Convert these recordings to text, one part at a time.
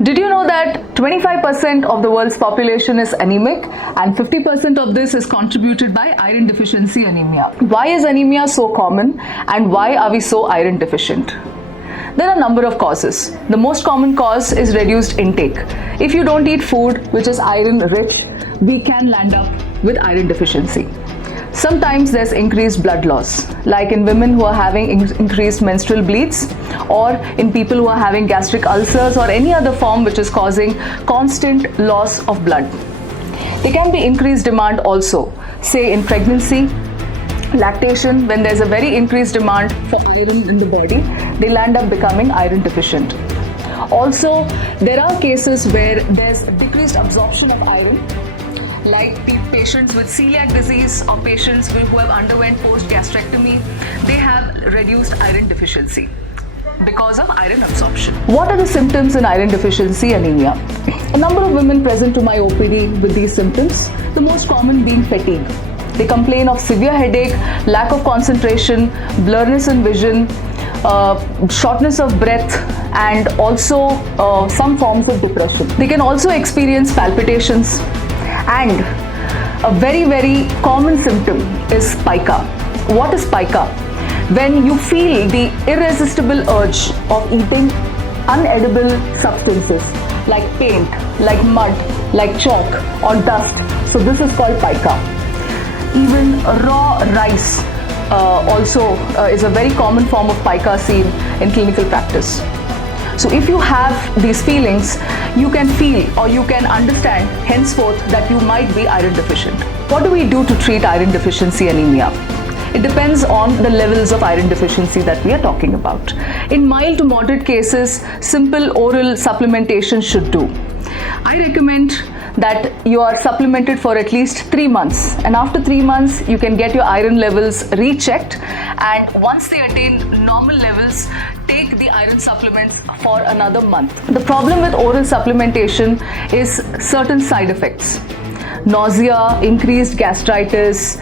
Did you know that 25% of the world's population is anemic and 50% of this is contributed by iron deficiency anemia? Why is anemia so common and why are we so iron deficient? There are a number of causes. The most common cause is reduced intake. If you don't eat food which is iron rich, we can land up with iron deficiency. Sometimes there's increased blood loss, like in women who are having increased menstrual bleeds, or in people who are having gastric ulcers or any other form which is causing constant loss of blood. There can be increased demand also, say in pregnancy, lactation. When there's a very increased demand for iron in the body, they'll end up becoming iron deficient. Also, there are cases where there's decreased absorption of iron, like patients with celiac disease or patients who have underwent post-gastrectomy. They have reduced iron deficiency because of iron absorption. What are the symptoms in iron deficiency anemia? A number of women present to my OPD with these symptoms, the most common being fatigue. They complain of severe headache, lack of concentration, blurriness in vision, shortness of breath, and also some forms of depression. They can also experience palpitations, and a very common symptom is pica. What is pica? When you feel the irresistible urge of eating unedible substances like paint, like mud, like chalk or dust. So this is called pica. Even raw rice also is a very common form of pica seen in clinical practice. So if you have these feelings, you can feel or you can understand henceforth that you might be iron deficient. What do we do to treat iron deficiency anemia? It depends on the levels of iron deficiency that we are talking about. In mild to moderate cases, simple oral supplementation should do. I recommend that you are supplemented for at least 3 months, and after 3 months you can get your iron levels rechecked, and once they attain normal levels, take the iron supplement for another month. The problem with oral supplementation is certain side effects. Nausea, increased gastritis,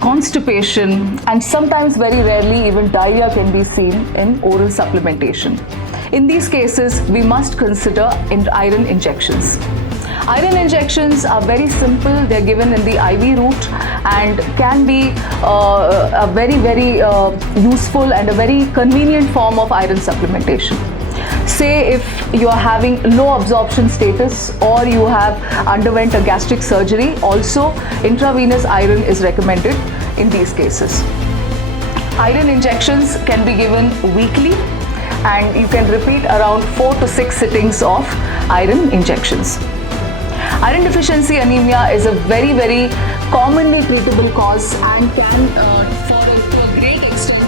constipation, and sometimes very rarely even diarrhea can be seen in oral supplementation. In these cases, we must consider iron injections. Iron injections are very simple. They're given in the IV route and can be a very useful and a very convenient form of iron supplementation. Say if you are having low absorption status or you have underwent a gastric surgery, also intravenous iron is recommended in these cases. Iron injections can be given weekly, and you can repeat around 4 to 6 sittings of iron injections. Iron deficiency anemia is a very commonly treatable cause and can, to a great extent,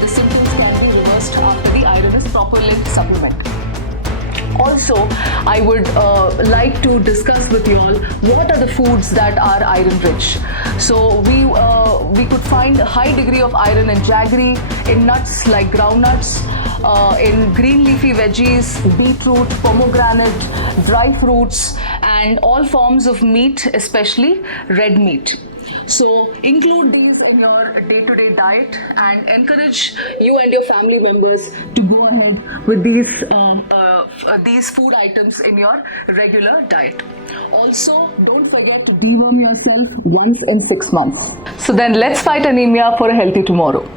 the symptoms can be reversed after the iron is properly supplemented. Also, I would like to discuss with you all what are the foods that are iron rich. So we could find a high degree of iron in jaggery, in nuts like groundnuts, in green leafy veggies, beetroot, pomegranate, dry fruits, and all forms of meat, especially red meat. So include these in your day-to-day diet and encourage you and your family members to go ahead with these food items in your regular diet. Also, don't forget to deworm yourself once in 6 months. So then let's fight anemia for a healthy tomorrow.